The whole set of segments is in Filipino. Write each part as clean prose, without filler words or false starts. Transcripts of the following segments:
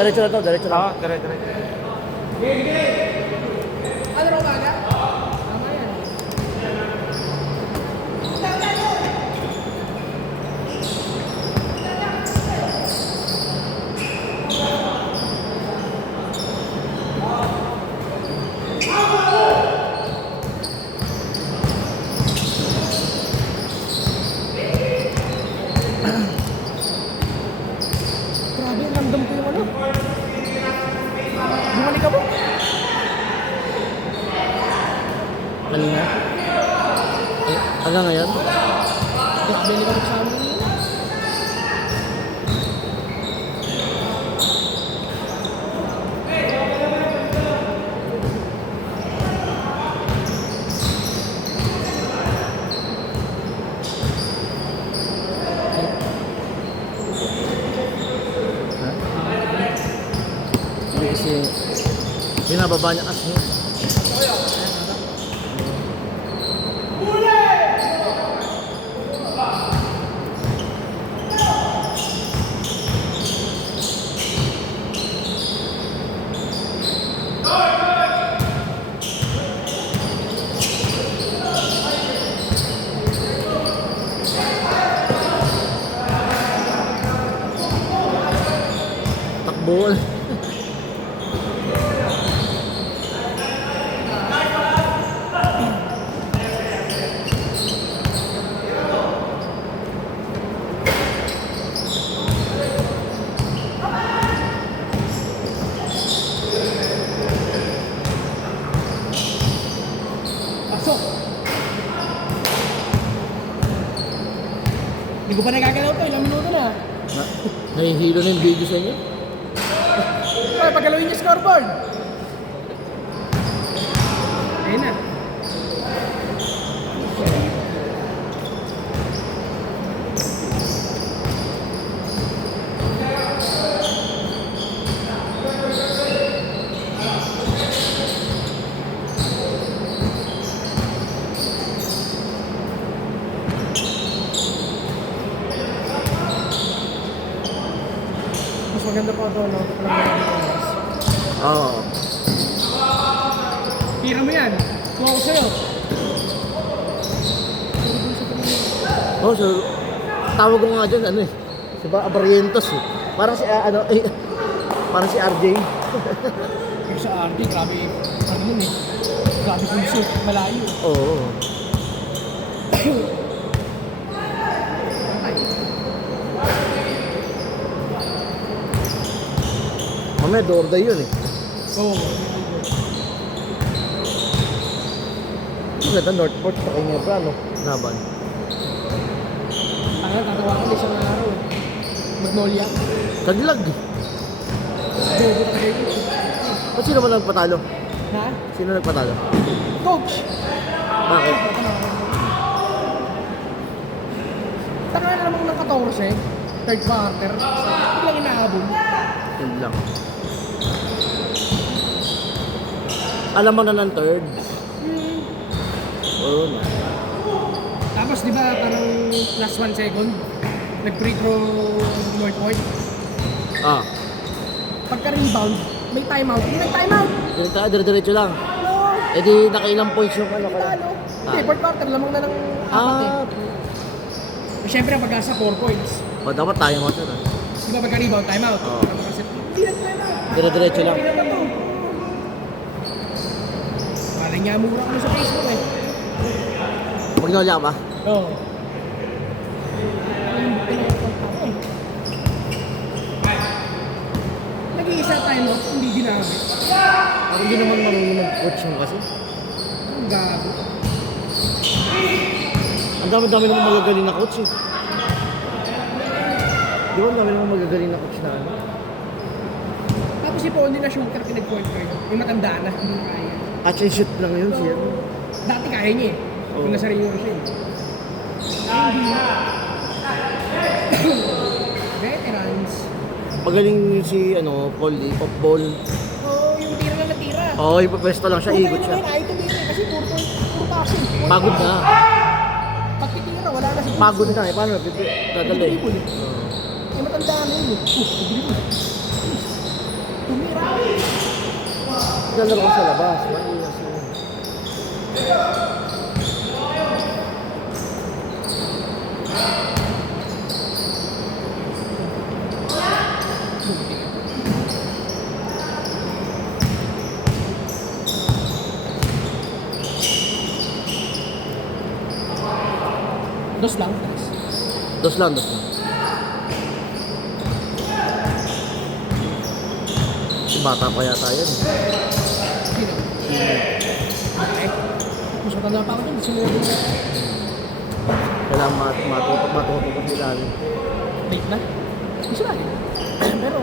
Diretso na to, diretso na. Oo, dire. Ano raw baga? Tama yan. Grabe, ramdam ko yung ano. Bumalik ako. Kanina. Hanggang ngayon? Grabe, hindi ka sa amin. Hindi kasi binababa niya kasi. Takbo. Pasok! Hindi ko pa nagagalaw to, ilang minuto na. Nahihilo na yung video sa inyo. Ay, paggalawin niyo scoreboard! Ayun na. Mas maganda pa ito, no? Oo. Tira mo yan. Kuha ko sa'yo. Oh, so tawag ko nga dyan, ano eh. Si Barrientos eh. Parang si, ano, eh, parang si RJ. Pero sa RD, grabe. Ano yun eh. Grabe kung shoot. Malayo. Oo. Mamaya, door-day yun eh. Oo. Maganda, Northport sa Ginebra, no? Laban. Tangal, tatawa ko isang araw. Magnolia. Kaglag. Bobo talaga yun. Ba't sino ba nagpatalo? Ha? Sino nagpatalo? Coach! Bakit? Taka na namang ng 14. Third quarter. Biglang inaabon. Yun lang. Alam mo na ng third. Oo na. Tapos di ba parang last 1 second, nag-free throw Northport. Ah. Pagka-rebound, may timeout. Hindi may timeout! Diretso lang. No! Eh di nakailang points yung ano kaya. Talo. Hindi, fourth quarter, lamang na ng 4 eh. Siyempre ang pag-asa 4 points. O dapat tayo mo ito. Di ba pagka-rebound, timeout? Oo. Hindi na timeout. Diretso lang. Hindi na to. Parang niya mura kami sa Facebook eh. Magnolia ka ba? Oo. Nag-iisa tayo mo, hindi ginamit. Parang hindi naman marunong mag-coach mo kasi. Ang gago. Ang dami-dami naman magagaling na coach eh. Di ba ang dami naman magagaling na coach na ano? Tapos si Paul din na shooter pinag-point guard. May matanda na, hindi na kaya. Catch and shoot lang yun siya. Dati kaya niya eh. Oo. Yung nasa Rio siya eh. Veterans. Magaling yun si ano, Paul eh, pop ball. Oo, yung tira lang na tira. Oo, ipapwesto lang siya, ikot siya. Ay, tumira eh, kasi puro passing. Pagod na. Pag titira, wala na si Pagod na eh, paano? Dadalo eh. Dribble. Oo. Ay, matanda na yun. Pabili ko. Tumira. Nalaro ko sa labas. Malinas yun. Dos lang, guys. Dos lang, dos lang. Si bata pa yata yun. Sino? Eh, mas matanda pa ako dun. Sino yun? Kailangan matuto ko sila. Late na? Gusto na rin. Pero,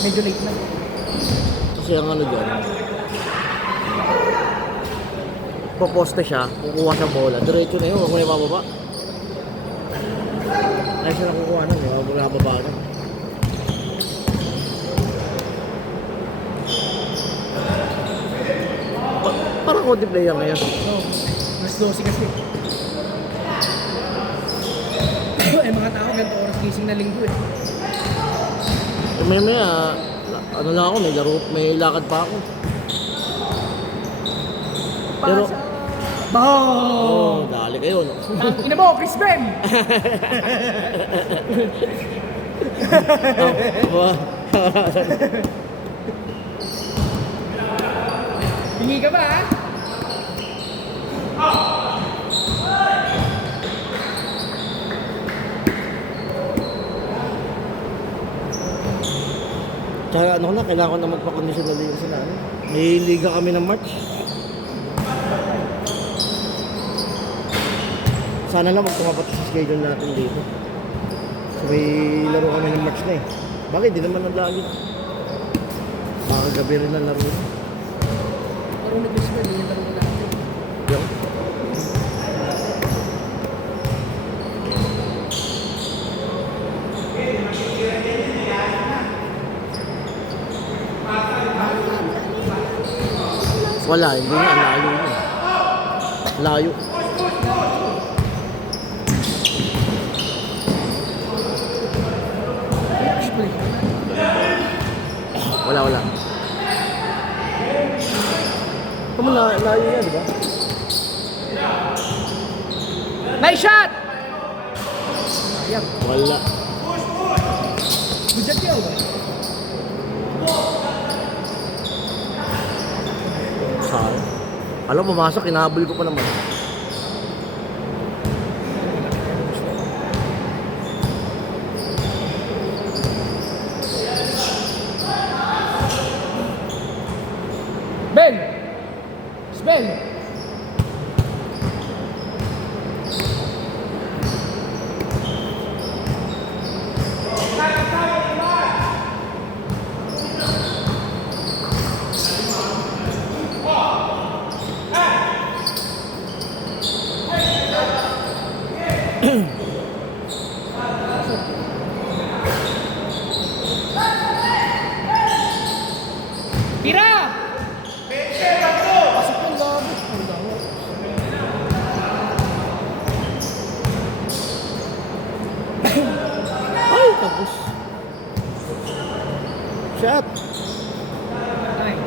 medyo late na. Kasi ang ano dyan, poposte siya, kukuha siya bola. Diretso na yun, huwag mo na ibababa. Ay siya nakukuha na, huwag mo na ibababa na. Parang konti player na yan. Oo. Mas 12 kasi. Eh, mga tao, ganito oras gising na linggo eh. Maya, ano lang ako, may laro, may lakad pa ako. Pero, Boom! dali kayo, no? Ang ina mo, Chris Ben! Hingi ka ba, ha? Tsaka ano na, kailangan ko na magpa-condition na liga sila. May liga kami ng March. Sana lang magtumapat sa schedule natin dito. So may laro kami ng March na eh. Bakit? Di naman ang lagi. Baka gabi rin ang laro. Parang nag-Chris Ben, yung laro natin. Yung. Wala, hindi nga, layo yun. Layo. Chris Ben. Wala. Kamu layo yan, di ba? Nice shot! Ayan. Wala. Good job yun, ba? Sayang. Alam, pumasok, kinahabol ko pa naman. Ben! Ben! Tira! Pasok yung labo. Ang labo. Ay, tapos. Shot. Ay.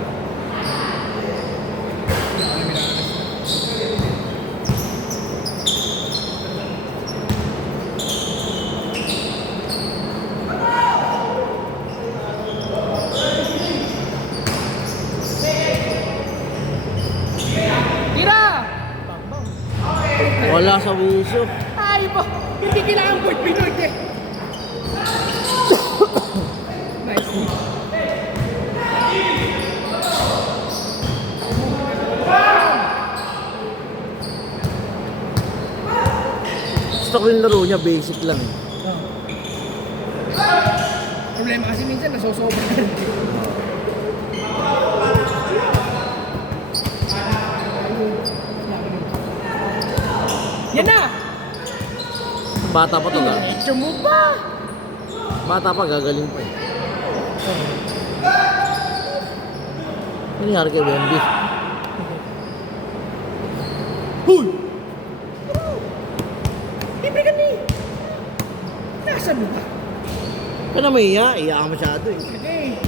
Tira! Wala sa wiso. Ay po! Hindi kailangan Fort Pinoy eh! Nice. Gusto ko yung laro niya, basic lang. Oh. Problema kasi minsan nasosobra. Yan na! Bata pa to, ga. Ito mo ba? Bata pa, gagaling pa eh. Ano nangyari kay Wemby? Huy! Libre ka ni! Na! Lakasan mo pa. Kaya na may iya ka masyado eh. Okay.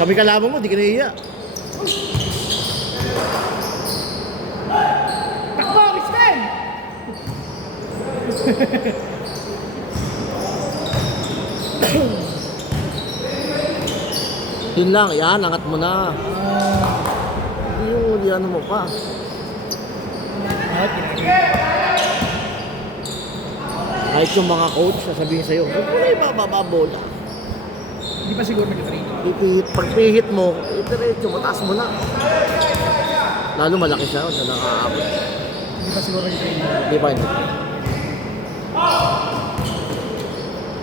Kami kalaban mo, di ka nahiya. Takbo, Christian! Yun lang, yan, angat mo na. Hindi yung uli ano mo pa. Kahit yung mga coach, sasabihin sa'yo, huwag mo na ibababa bola. Hindi pa siguro nag-train. Pag-pihit mo, itiretso, mataas mo na. Lalo malaki siya, na nakakaabot. Hindi pa siguro nag-train. Di ba hindi?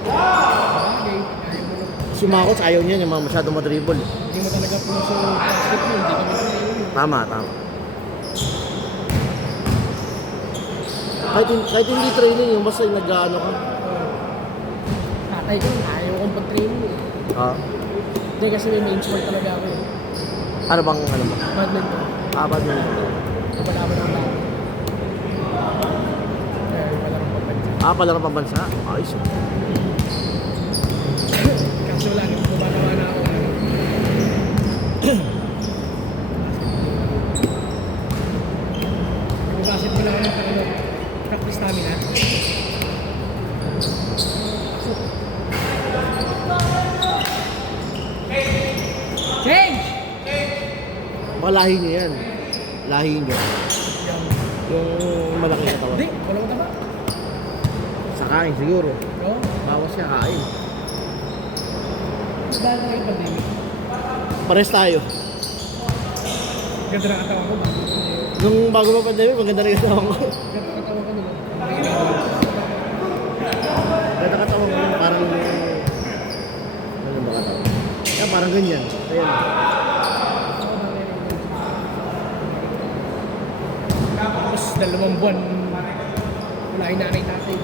Bagay, ayaw mo lang. Si mga coach, ayaw niya, yung mga masyadong madribble. Hindi mo talaga puso basketball, hindi ka mag-train. Tama, tama. Kahit hindi training, yung basta yung nag-ano ka. Tatay ko, ayaw kong pag-training eh. Ah, Hindi kasi may main sport talaga ako eh. ano ba? Badminton. Badminton. Kapalaban ng lahat. Kaya wala nang pagpansin. Pala ng pambansa? Ayos. Kaso wala nang bumagawa na ako. Nagbabasit mo lang ako ng ano, practice namin ha. Change! Mga lahi niyo yan. Lahi niyo. Yung malaki na tawag. Hindi, wala mo tama. Sa kain siguro. Oo. Bawas siya kain. Dahil na yung pandemic. Pares tayo. Ganda na katawan ko ba? Nung bago pa pandemic, maganda rin katawan ko. Ganda na katawan ko nila. Ganda katawan ko, parang... Ano ba katawan? Kaya parang ganyan. Ayan. Tapos 2 buwan, wala yung nanay tatay.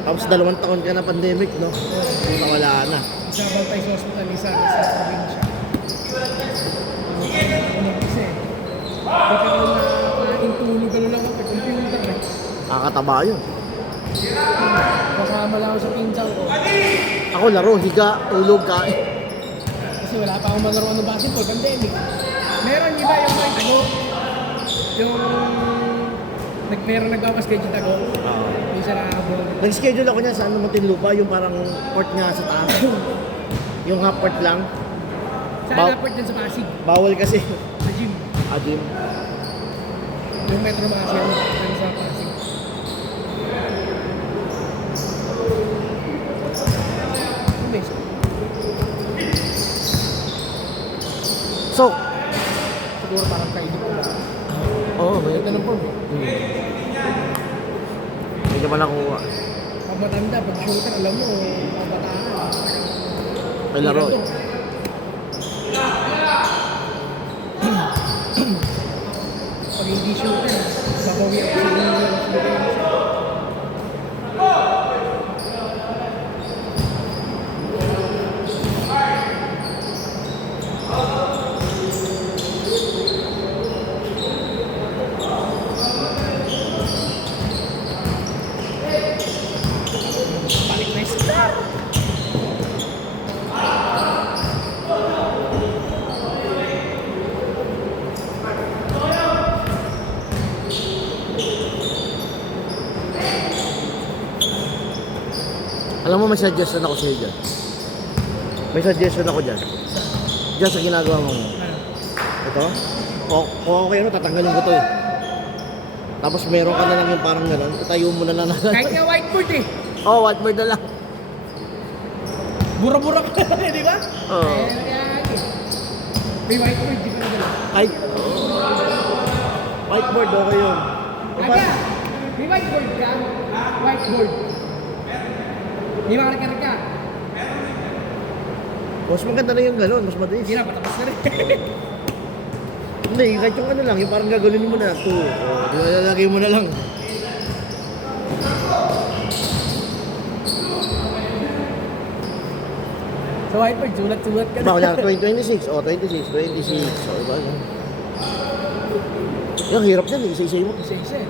Tapos 2 taon ka na pandemic, no? Wala na. Isa bantay sa hospital, isa sa probinsya. Ako mag-isa eh. Pagkaroon na intulog ano lang ako, computer eh. Nakakataba yun. Kasama lang ako sa pinsan ko. Ako laro, higa, tulog, kain. Kasi wala pa akong malaro ng basketball, pandemic. Meron iba yung ano, yung meron nagpapaschedule ako. Minsan nakakabulong. Nag-schedule ako niya sa ano, Muntinlupa, yung parang port nga sa taas. Yung half port lang. Saan airport dyan sa Pasig? Bawal kasi. Sa gym. Adim. Yung Metro Manila dyan sa Pasig. Okay. So, Siguro parang kaidip ko ba? oo, Ito ng form. medyo pa nakuha. Pag matanda, pag shooter, alam mo, kabataan. May laro. Pag hindi shooter, babawi ako sa shooter. Balik na yung star! Alam mo, may suggestion ako sa'yo dyan. May suggestion ako dyan. Dyan sa ginagawa mo. Ito. Kung okay ano, tatanggalin ko to eh. Tapos meron ka na lang yung parang gano'n. Itayo mo na lang. Kahit nga whiteboard eh. Oh, whiteboard na lang. Bura-bura ka na di ba? Oo. May whiteboard, di ba na gano'n? Kahit... Whiteboard, okay yun. Aga, may whiteboard ka? Whiteboard. May marker ka? Mas maganda na yung gano'n, mas madalis. Hindi na, patapos na rin. Hindi, kahit yung ano lang, yung parang gagawin mo na. Ito, ilalagay mo na lang. Sa whiteboard, sulat-sulat ka Ba, kaya 26, oh, 26, 26. So, iba yun. Yung hirap yan, isa-isa mo. Isa-isa eh.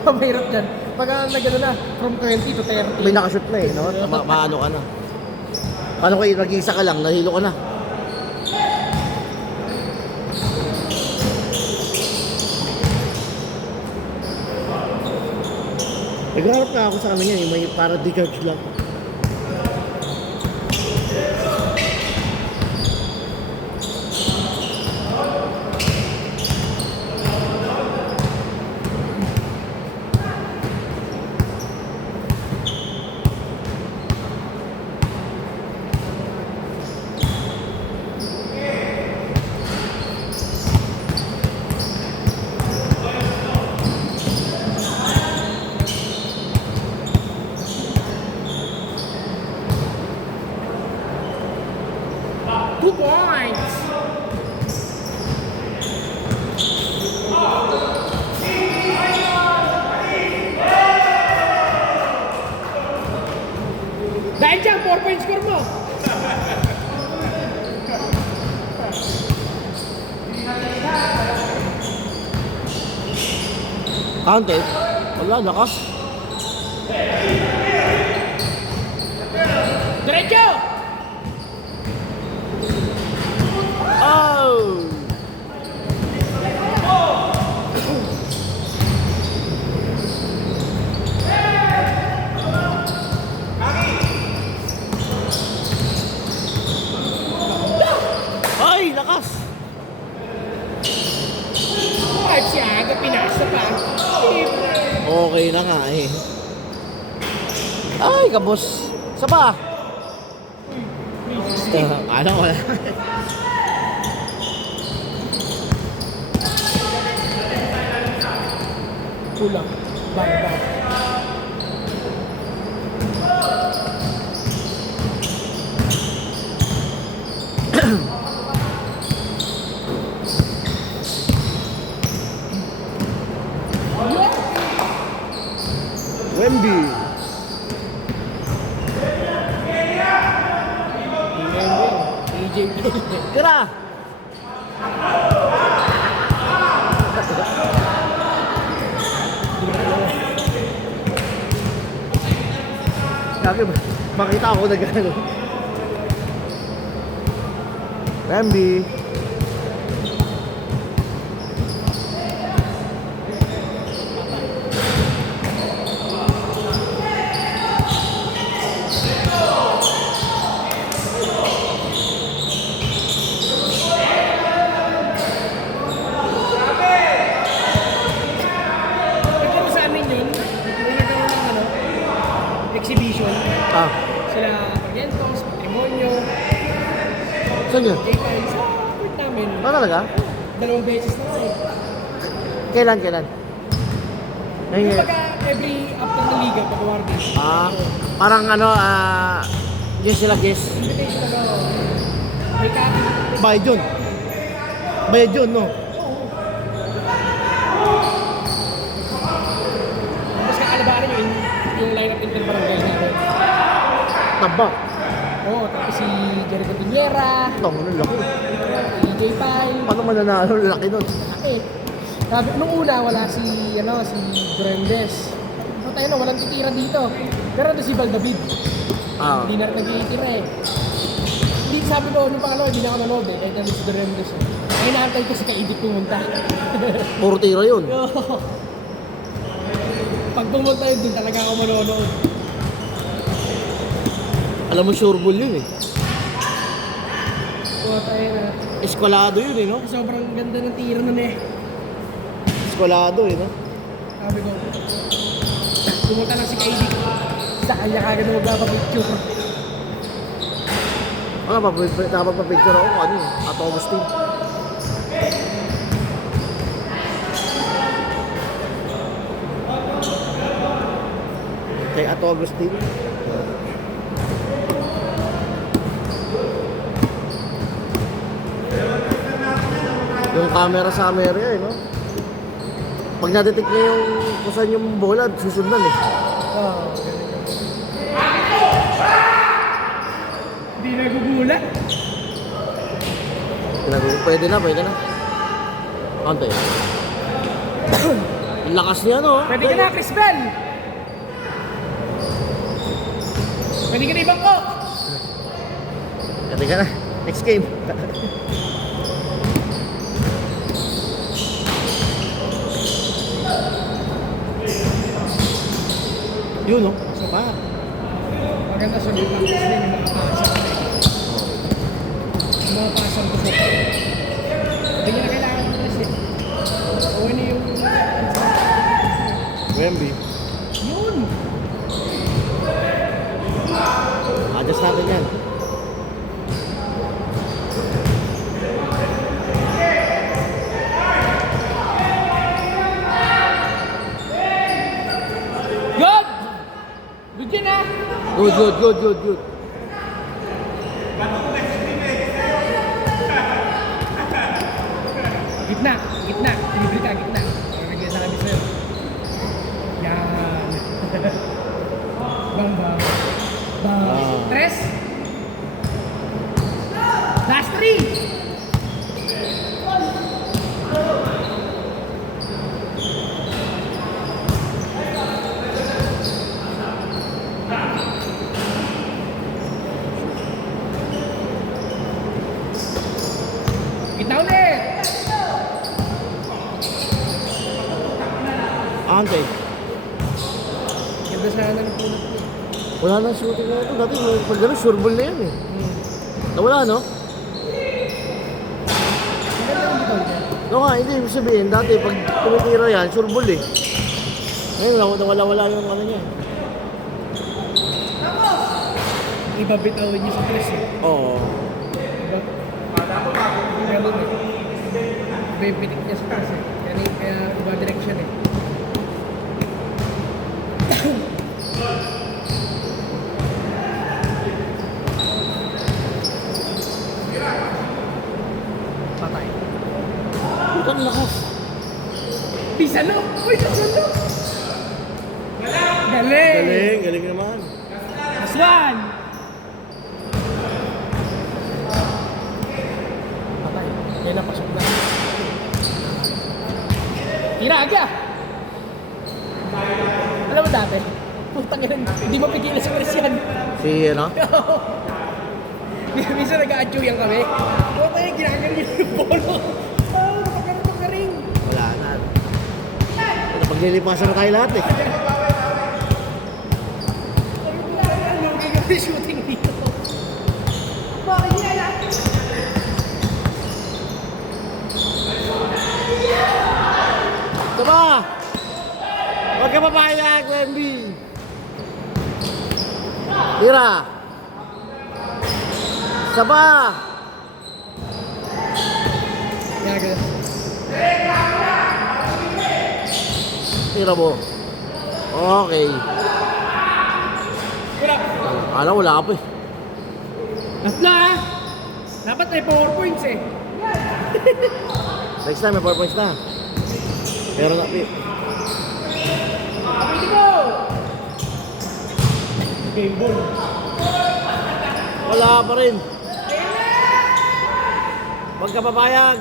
Mahirap dyan. Pag nagano na, from 20 to 30. May nakashoot na eh, no? Maano ka na. Paano kayo nag-iisa ka lang, nahilo ka na. Nagharap na ako sa amin yan, yung may para decharge lang. Two points! Dahil dyan, 4 points score mo. Counted? Wala, lakas. Diretso! Oh! Ay, lakas! Ay, siya, aga pinasa pa. Okay na nga eh. Ay, kabos. Isa pa. Ano wala. Kulang. Bang. Wemby. EJ Tira! Sabi ba? Makita ako na gano'n. Wemby. Nagkaroon sa amin yun. Nagkaroon ng ano, exhibition. Ah, Sila Parientos, Patrimonio, saan yun? J5 sa court namin. Ah, talaga? 2 beses na eh. Kailan? Yung Ngayon. pagka every after the liga, pag-awarding. Ah, parang ano, yes sila guest. Invitation na ba? May copy. Bayad yun. Bayad yun, no? Tapos kakalabanan nyo yung line-up interbarangay namin. Taba. Oo, tapos si Jericho Piñera, Tong, ano laki. EJ Pyle, Paano mananalo? Laki nun. laki. Sabi, nung una wala si Durendes. So tayo na, walang titira dito. Pero doon si Valdavid. Ah. Hindi na rin nag-iitira eh. Hindi, sabi ko, nung pangalawa, hindi na ako nanood eh. Kahit nandun si Durendes eh. Ay, naantay ko si Kaidip pumunta. Puro tira yun. Yo. Pag pumunta yun, din talaga ako manonood. Alam mo, sure ball yun eh. So tayo na. Eskwalado yun eh, no? Sobrang ganda ng tira nun eh. Eskwalado eh, no? Sabi ko, pumunta lang si Kaidip. Sa kanya kagad na magpapapicture. Dapat pa-picture ako kung ano eh. Ato Agustin. Kay Ato Agustin. Yung camera sa area eh, no? Pag na-detect niya yung kung saan yung bola, susundan eh. Oo, hindi nagugulat. Pwede na. Konti. Ang lakas niya, no? Pwede ka na, Chris Bell. Kanina na ibang ko! Kati ka na. Next game. Yun, no? Sa pa. Maganda sa mga practice din, yung mga pasang. Yung mga pasang ko sa hindi nyo na kailangan ng press eh. O ano yung... Wemby. Yun! Adjust natin yan. Good! Good yun ah! Good. Gitna! Libre ka, gitna. Ang naging sabi sa'yo. Yan! Bang. Tres! Last three! Gitna ulit! Ante. Ganda sana ng punot mo. Wala nang shooting na ito. Dati, pag gano'n, sure ball na yan eh. Nawala, no? Ang ganda ng bitaw niya. No nga, hindi. Ibig sabihin, dati, pag tumitira yan, sure ball eh. Ngayon, nawala yung ano niya. Iba bitawin niya sa press eh. Oo. Iba. Ganun eh. Iba yung pinik niya sa press eh. Kaya iba direction eh. Patay. Puta, ang lakas. Pisano! Uy, pisano! Galing! Galing naman. Last one! Patay. Yan na, pasok na. Tira aga! Alam mo dati? Putang ina, hindi mapigilan sa press yan. Si, ano? Minsan nag-a-achuyan kami. Putang ina, ginagaling yung bolo. Napagkaroon ka rin. Wala na. Paglilipasan na tayo lahat eh. Ano, gagawin shooting dito. Bakit niya lang? Ito ba? Huwag ka papayag, Wemby. Tira. Saba. Gagawin. Tira mo. Okay. Wala. Alam, wala ka pa eh. Last na ah. Dapat may 4 points eh. Next time, may 4 points na. Pero na, Pwede mo! Game ball. wala pa rin. Huwag ka papayag.